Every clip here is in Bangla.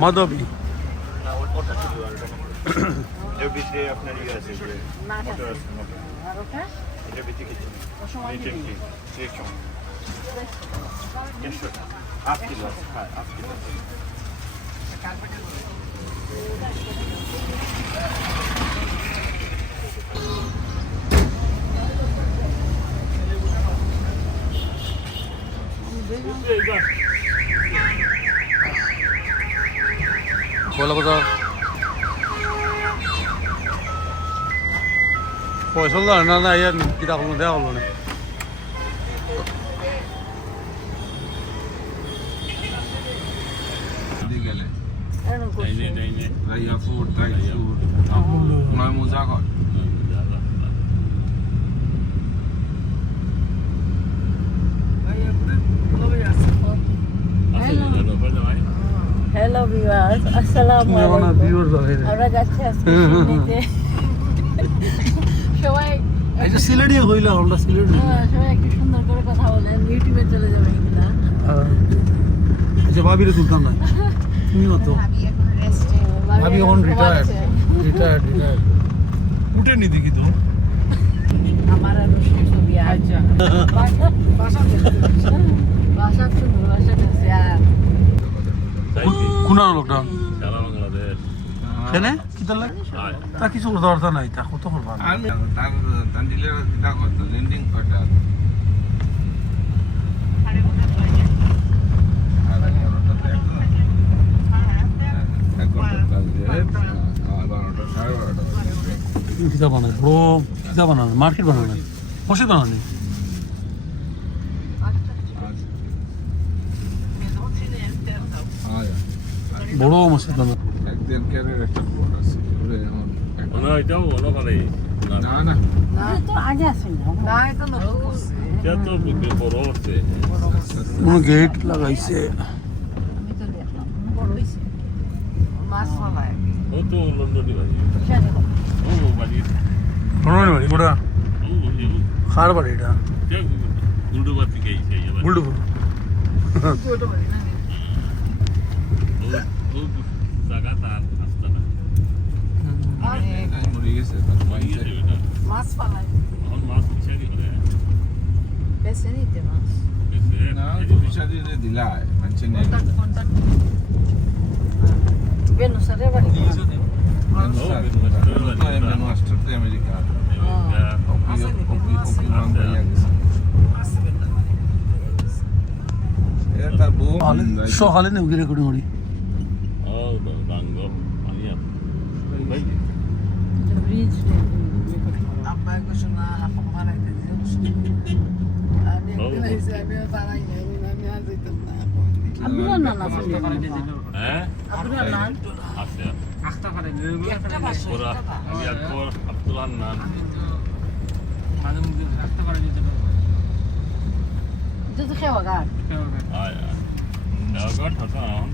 মাধবী না ওটা শুধু আর এটা এর ভিতরে আপনার ইয়ে আছে যে মোটর আছে মোটর আর ওটা এটার ভিতরে কিছু নিচে কি সেকশন 1.5 কিলো হ্যাঁ 1 কিলো বলো কথা পয়সা না না ইয়ার কিতা করলো দেওয়া হলো না Raya food, Thai food, Noi Muzagot. Hello viewers আসসালামু আলাইকুম আমরা যাচ্ছি আজকে সিলেটে সবাই এটা সিলেটে হইলো আমরা সিলেট সবাই একটু সুন্দর করে কথা বলেন ইউটিউবে চলে যাবে এগুলা আচ্ছা ভাবিরে তুলতাম না তুমি কত ভাবি এখন রিটায়ার্ড উঠেনি দেখি তো আমার আর রুশির ছবি আচ্ছা বাসা আছে আর কোন লকডাউন সারা বাংলাদেশ কেনে কি তার তা কিছু দরকার নাই তা কত করবা Tandiler kita kota landing kota. কিতা বানায় বড় কিতা বানানো মার্কেট বানানো মসজিদ বানানো বড় মসজিদ বানানো একদিন কেন একটা ফোন আছে ওনা এটাও ওনা ভালো না না তো আগে আসেন না এটা নতুন এটা তো বড় হচ্ছে কোনো গেট লাগাইছে আমি তো দেখলাম বড় হইছে মাছ ফলায় ও তো লন্ডনে বাড়ি ও বাড়ি মনে বাড়ি গোটা ও খার বাড়ি এটা গুলডু বাতি গেছে বুলডু ছোট বাড়ি না ও জায়গা তার রাস্তা না মরে গেছে মাছ ফলায় এখন মাছ বিছারি করে বেশি নিতে মাছ না বিশাদি দিলা মানছে নেই বেনুসারে বাড়ি মাস্টার তে আমেরিকা কপি নাম দিয়া গেছে এটা বউ সকালে নেই গিরে করে মরি ও রঙ আনিয়া ভাই bridge Apa yang kau suka apa mana itu dia suka. Ani bilang saya parah ya, ini ada itu apa. Abdullah নান আছে হ্যাঁ আব্দুল্লাহ নান আছে Kita masuk. পুরা ইয়াকর আব্দুল্লাহ নান এটা তো খেওয়া ঘাট আয়া নগর হতো এখন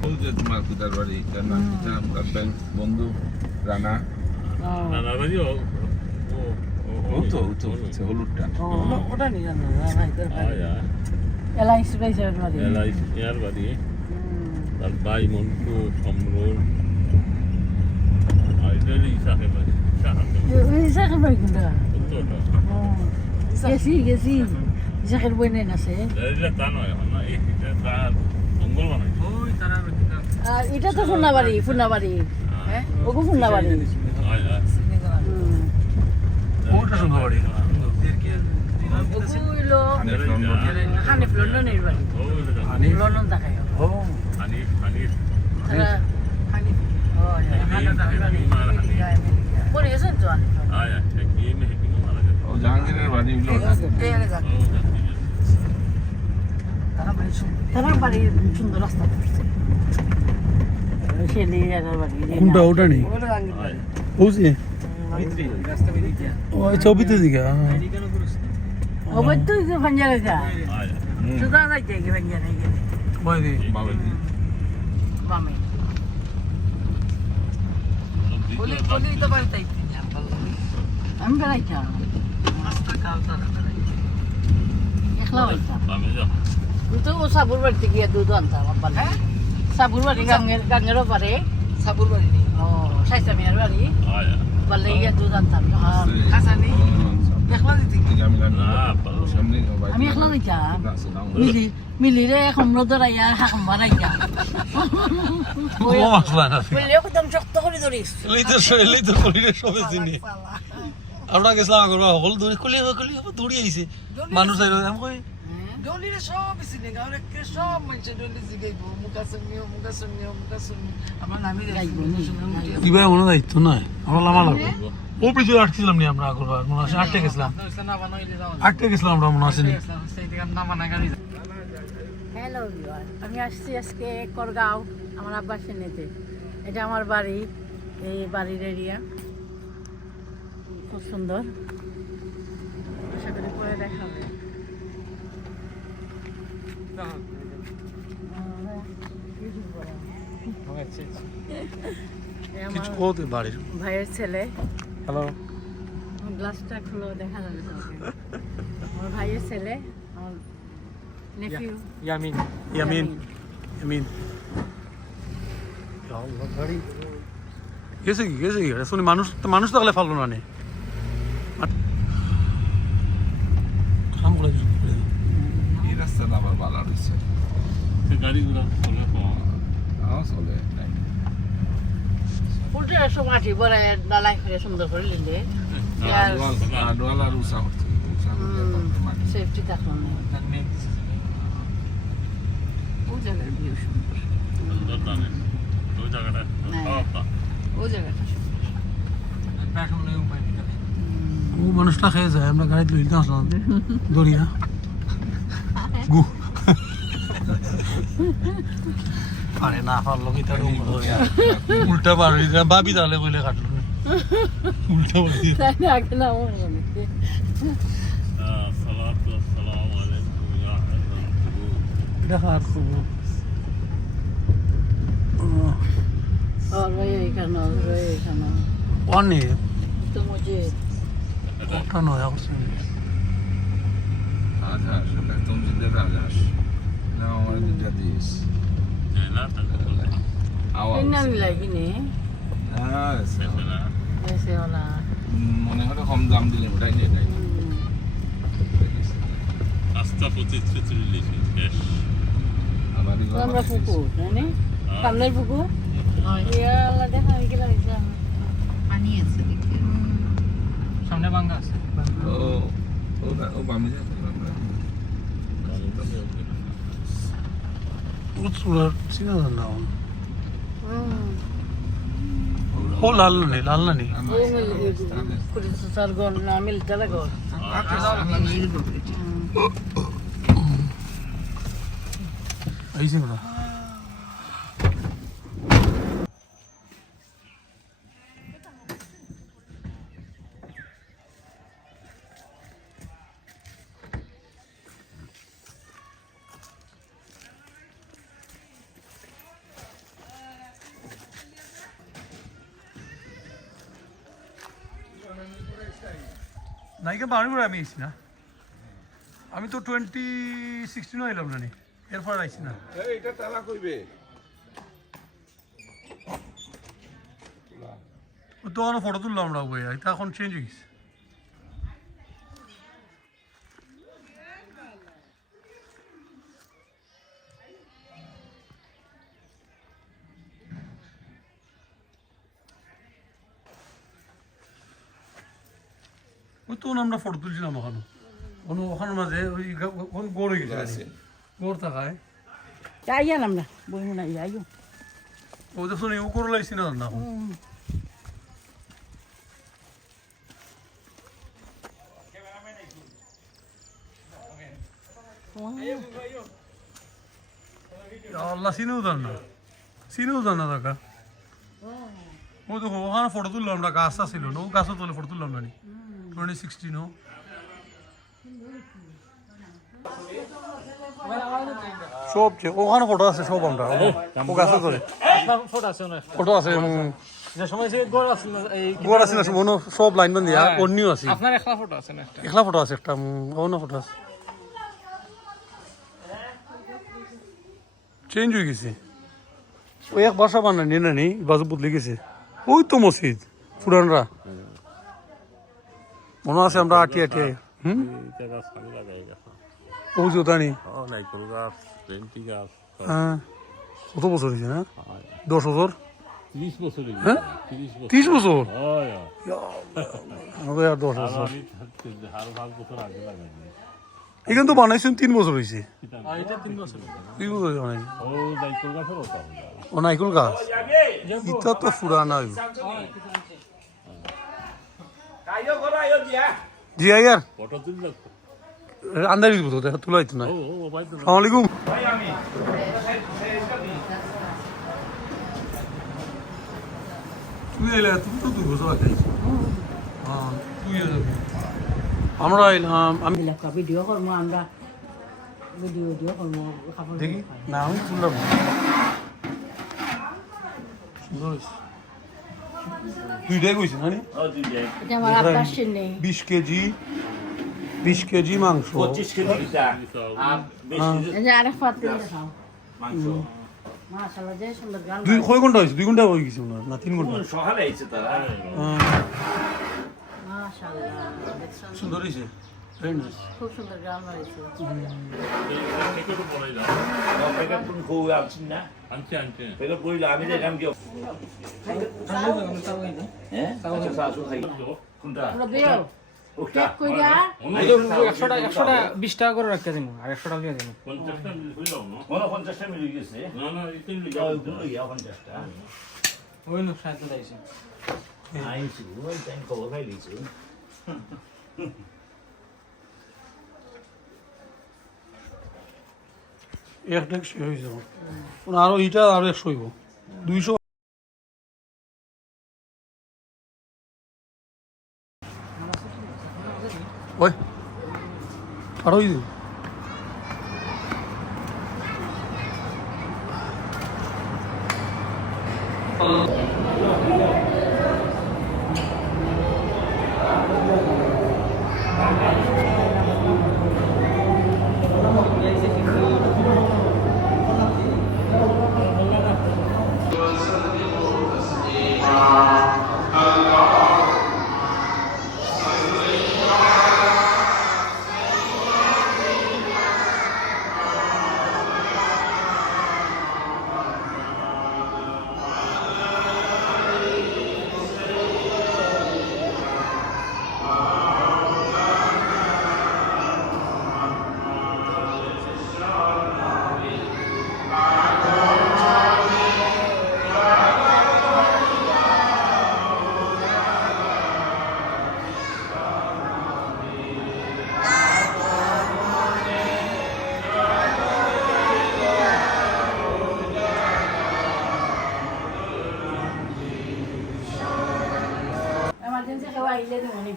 বলতে তোমার পিতার বাড়ি তার নাম পিতা আপনার বন্ধু রানা নানা বাড়ি ও হলুদটা ওটা নিয়ে জানো আয়া এলআইসি পাইছে বাড়ি এলাইস ইয়ার বাড়ি তার ভাই মন্টু সম্রুর আইডালি সাহেব বাড়ি ইসাকের বাড়ি কোনটা উত্তরটা গেছি ইসাকের বই নেই আছে এটা তা নয় এখন না এটা তার মঙ্গল বানাই আর এটা তো ফুন্নাবাড়ি হ্যাঁ ওগো ফুন্নাবাড়ি আয়া ওটা সুন্দর বাড়ি ওগুলো হানিফ লন্ডনের বাড়ি লন্ডন দেখায় ও হানিফ হানিফ হানিফ পরে গেছেন তো আয়া কি মেহেকি মারা গেল ও জাহাঙ্গীরের বাড়ি তারা বাড়ি সুন্দর রাস্তা করছে সে নিয়ে যাওয়ার বাড়ি কোনটা ওটা নেই বুঝি ও ছবিতে দিকে অবৈধ যে পাঞ্জাবে যায় আয়া সুদা যাইতে কি পাঞ্জাবে গেলে বই দি বাবাজি বামে Boleh itu baru tahu. আমি বেড়াইতাম Masa kau tak ada. একলা হইতাম আমি যা তো সাবুর বাড়িতে গিয়ে দুধ আনতাম আব্বার লাগে। সাবুর বাড়ি গাঙ্গেরও পারে সাবুর বাড়ি নেই ও সাইসা মিয়ার বাড়ি বললে গিয়ে দুধ আনতাম যখন খাসানি দেখলা দিতে আমি একলা যাইতাম মিলিরে সম্র ধরাইয়া হাকম বানাইয়া বললে একদম শক্ত করে ধরিস এলেই তো শরীরে সবে চিনি আমরা গেছিলাম আগর সকল দৌড়ি খুলি দৌড়ি আইছে মানুষ আমি কই ডলিরে সব সিনে গাওরে কে সব মঞ্চে ডলি জিগাইব মুকা শুনিও আমার নামি গাইবো নি। কিবা মনে দায়িত্ব নাই আমরা লামা লাগবে ও পিছনে আটকেছিলাম নি আমরা আগর মনে আছে আটকে গেছিলাম আমরা মনে আছে নি হ্যালো ভিউয়ার, আমি আসছি আজকে করগাঁও আমার আব্বার সেনেতে। এটা আমার বাড়ি, এই বাড়ির এরিয়া খুব সুন্দর, আশা করি পরে দেখা হবে। এই আমার কিছু কত বাড়ির ভাইয়ের ছেলে, হ্যালো গ্লাসটা খুলো দেখা যাবে সবাইকে। আমার ভাইয়ের ছেলে, আমার নেফিউ ইয়ামিন গেছে কি শুনি মানুষ থাকলে ফাললো না নে এই রাস্তাটা আবার ভালো হয়েছে গাড়িগুলো চলে উল্টে সব মাটি বড় ডালাই করে সুন্দর করে নিলে আডওয়াল আর উষা হচ্ছে সেফটি থাকলো না। ওই জায়গার ভিউ সুন্দর, ওই জায়গাটা ও মানুষটা খেয়ে যায় আমরা গাড়িতে লইতে আসলাম দড়িয়া গু আরে না পারলো কি তার উল্টা পারবি বাবি তাহলে বলে কাটলো উল্টা পারবি তাই না, আগে না মনে হচ্ছে এটা খার খুব এখানে অনেক তো মজে ওটা নয় অবশ্যই রাজহাঁস একদম জিদের রাজহাঁস না আমার দুটা দিস নাম লাগি নে এসে ওলা মনে হয় কম দাম দিলে ওটাই নিয়ে নেয় আমরা পুকুর জানি সামনের পুকুর ইয়ালা দেখা হয়ে গেল পানি আছে দেখি সামনে বাঙ্গা আছে ও বামি উৎসুলার চিনা না ও লাল না নি সালগন না মিলতে লাগো আইসি না নাইকে বাড়ি করে আমি আইছি না, আমি তো 2016 এলাম না এরপর আইছি না। এটা তালা কইবে তখন ফটো তুললাম আমরা বই, এটা এখন চেঞ্জ হয়ে গেছে। ওই তখন আমরা ফটো তুলছিলাম ওখানে ওখানের মাঝে ওই গোড় হয়ে গেছে গোড় থাকায় আইয়া নাম না বই মনে আইয়া ও তো শুনি ও করে লাইছি না না আল্লাহ চিনেও জান না দেখা ও তো ওখানে ফটো তুললাম আমরা, গাছ ছিল না ও গাছও তুলে ফটো তুললাম না 2016 সব ওখানে ফটো আছে সব আমরা ও গাছে ধরে ফটো আছে গোড় আছে না সব লাইন বান দিয়া অন্যও আছে একলা ফটো আছে একটা অন্য ফটো আছে চেঞ্জ হয়ে গেছে ওই এক বাসা বানানি না নি বাজু বদলে গেছে ওই তো মসজিদ পুরানরা মনে আছে আমরা আটি আটি ওই যে ওটা নি হ্যাঁ কত বছর হয়েছে না 10 বছর 30 বছর হ্যাঁ 30 বছর আমাদের আর 10 বছর এখানে তো বানাইছেন 3 বছর হয়েছে 3 বছর বানাইছে ও নাইকুল গাছ এটা তো পুরানা জি আয়ার আন্দাজ দিব তো দেখা তুলা হইতো না আসসালামু আলাইকুম তুই এলে তুমি তো তুই বসে আছিস হ্যাঁ তুই আমরা এলাম আমি ভিডিও করবো আমরা ভিডিও করবো দেখি না আমি শুনলাম দুইটাই কইছে না এটা আমার আব্বার সিনে 20 কেজি মাংস 25 কেজি পিঠা আর 20 কেজি এই যে আরেক পাত্রে খাও মাংস মাশাআল্লাহ যে সুন্দর গাল কয় ঘন্টা হয়েছে 2 ঘন্টা হয়ে গেছে ওনার না 3 ঘন্টা সকালে আইছে তারা মাশাআল্লাহ সুন্দর হয়েছে ভেরি নাইস খুব সুন্দর গাল মারিছে পেকা তুমি কো আনছিস না আনছে পেকা বইলা আমি যে কাম কি হ্যাঁ আচ্ছা সাসু খাই কোনটা পুরো বেও ওটা চেক কইরা 20 টাকা করে রাখতে দিন আর 100 টাকা দিয়ে দিন 50টা হইলো না মনে 50টা মিলে গেছে না না ইতিন ইয়া 50টা ওই লোক সাহায্য দিয়েছে আইছি ওই টাইম খবর পাই লিছি একটা হয়ে যাবো আরো ইটা আরো 100 হইব 200 ওই আরো হইব এমার্জেন্সি খাওয়া আইলে দেবো নি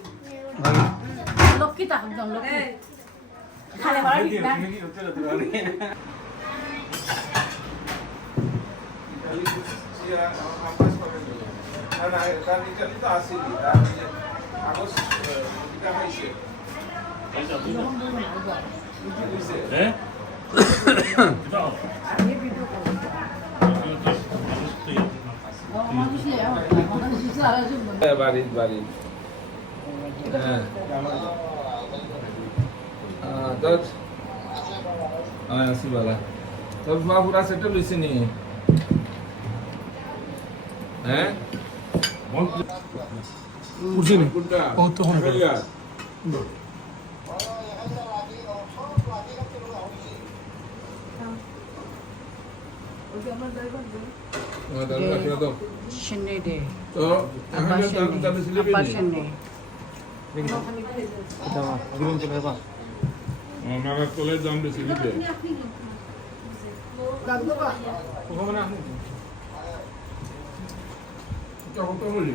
লক্ষ্মী থাকুক জন লক্ষ্মী খালে মারা ঠিক না হ্যাঁ আমি ভিডিও করব মানুষই মানুষই আর আসবে বাড়ি হ্যাঁ তোর আসি বালা তোর মা পুরা সেটেল হইছে নি হ্যাঁ বুঝিনি কোনটা ও তো ফোন করে সিনে দে তো এখন তাহলে সিলেবে আব্বার সিনে আমরা কলেজ যাম রে সিলেবে কত বলি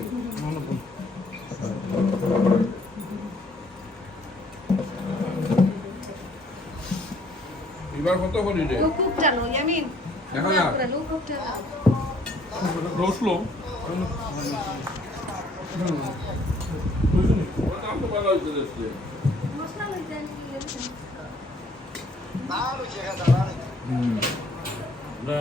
এবার কত বলি রে খুব জানো ইয়ামিন দেখা যাক খুব জানো রসলো দাম তো ভালো হইছে দেখতে মশলা লইতে আমরা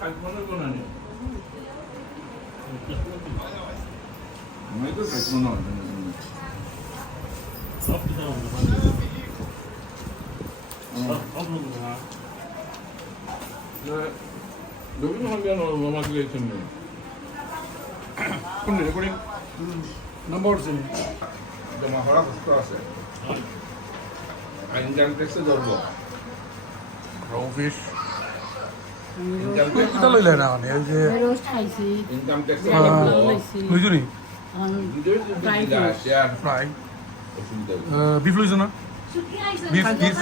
খাইতে কোন আনি मैं तो खाइते ना 여기는 하면 음악이 있었네. 근데 레코딩 넘버를 좀 하라고 싶어서. 인장 텍스 ধরবো. রৌফিস 인장 কোথা লইলে না মানে এই যে রোস্ট খাইছি 인장 텍스 লইছনি Fried ফ্রাই 어떻게 বিফ লইছ না বিফ বিফ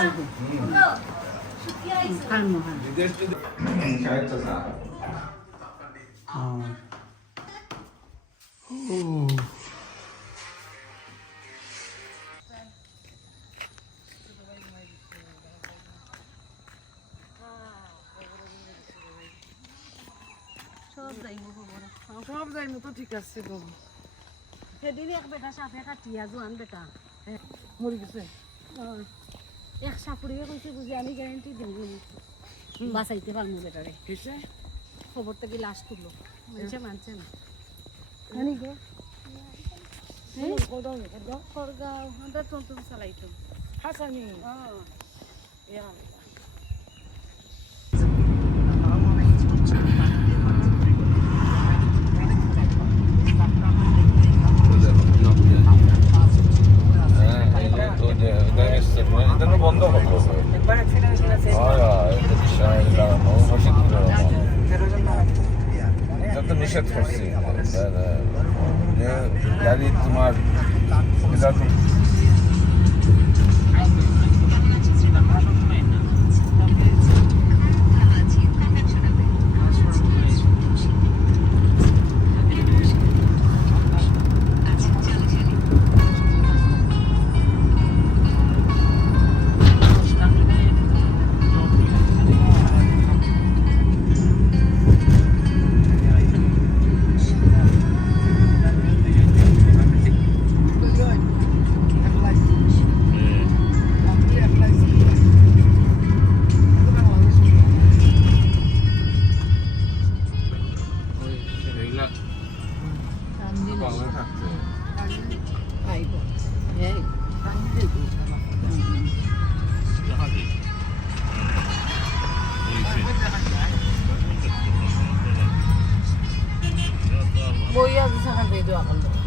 খানো খান বিদেশে খাইতেছ সব যাইমু তো ঠিক আছে গো সেদিন এক বেটা সাপে কাটিয়া জোয়ান বেটা মরি গেছে এক সাপুরিয়ে কইছে বুঝি আমি গ্যারান্টি দিই বাঁচাইতে পারবো বেটারে কিসে খবর থেকে লাশ তুললো মানছে না জানি গো খড়গাঁও আমরা টমটম চালাইতো হাসানি 이거는 বন্ধ করবো এটা বিশাল 너무 맛있더라 এটা তো নিষেধ করছি গাড়ি তোমার এটা তো বইয়া দিছে খান দিয়ে দোয়া করলো